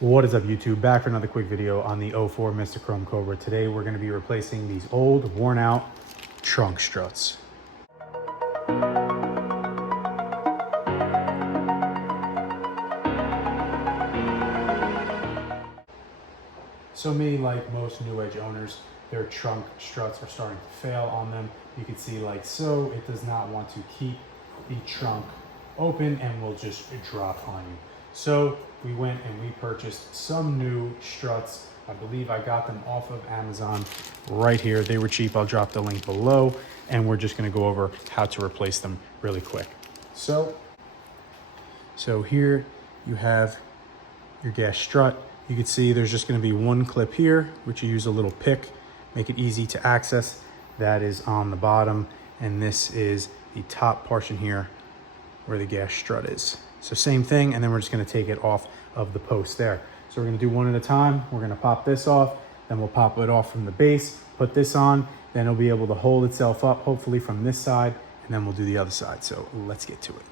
What is up, YouTube? Back for another quick video on the 04 Mystichrome Cobra. Today we're going to be replacing these old, worn out trunk struts. So me, like most new edge owners, their trunk struts are starting to fail on them. You can see like so, it does not want to keep the trunk open and will just drop on you. So we went and we purchased some new struts. I believe I got them off of Amazon right here. They were cheap. I'll drop the link below, and we're just gonna go over how to replace them really quick. So here you have your gas strut. You can see there's just gonna be one clip here, which you use a little pick, make it easy to access. That is on the bottom, and this is the top portion here where the gas strut is. So same thing, and then we're just gonna take it off of the post there. So we're gonna do one at a time. We're gonna pop this off, then we'll pop it off from the base, put this on, then it'll be able to hold itself up, hopefully from this side, and then we'll do the other side. So let's get to it.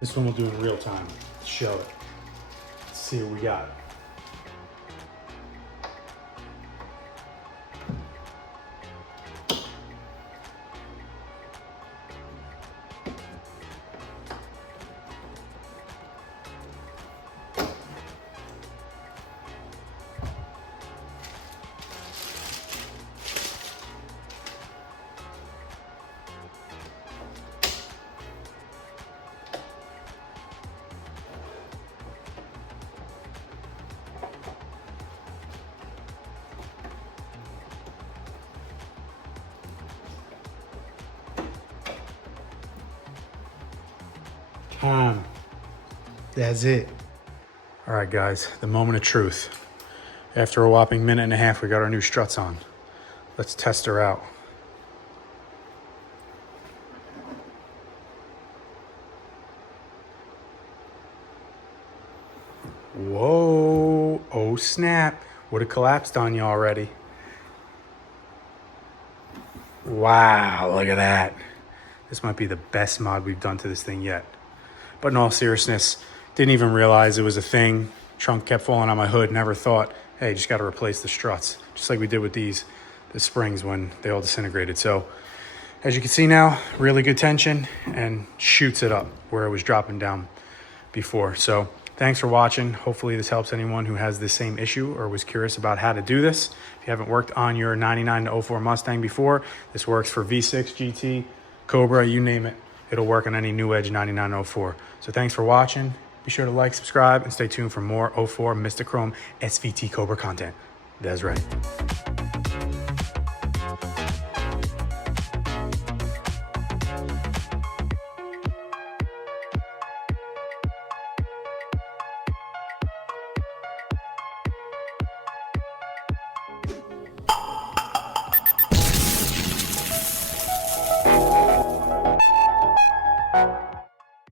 This one we'll do in real time, show it. Let's see what we got. That's it. All right, guys, the moment of truth. After a whopping minute and a half, we got our new struts on. Let's test her out. Whoa, oh snap. Would have collapsed on you already. Wow, look at that. This might be the best mod we've done to this thing yet. But in all seriousness, didn't even realize it was a thing. Trunk kept falling on my hood. Never thought, hey, just got to replace the struts. Just like we did with the springs when they all disintegrated. So as you can see now, really good tension and shoots it up where it was dropping down before. So thanks for watching. Hopefully this helps anyone who has the same issue or was curious about how to do this. If you haven't worked on your 99 to 04 Mustang before, this works for V6, GT, Cobra, you name it. It'll work on any new edge 9904. So thanks for watching. Be sure to like, subscribe, and stay tuned for more 04 Mystichrome SVT Cobra content. That's right.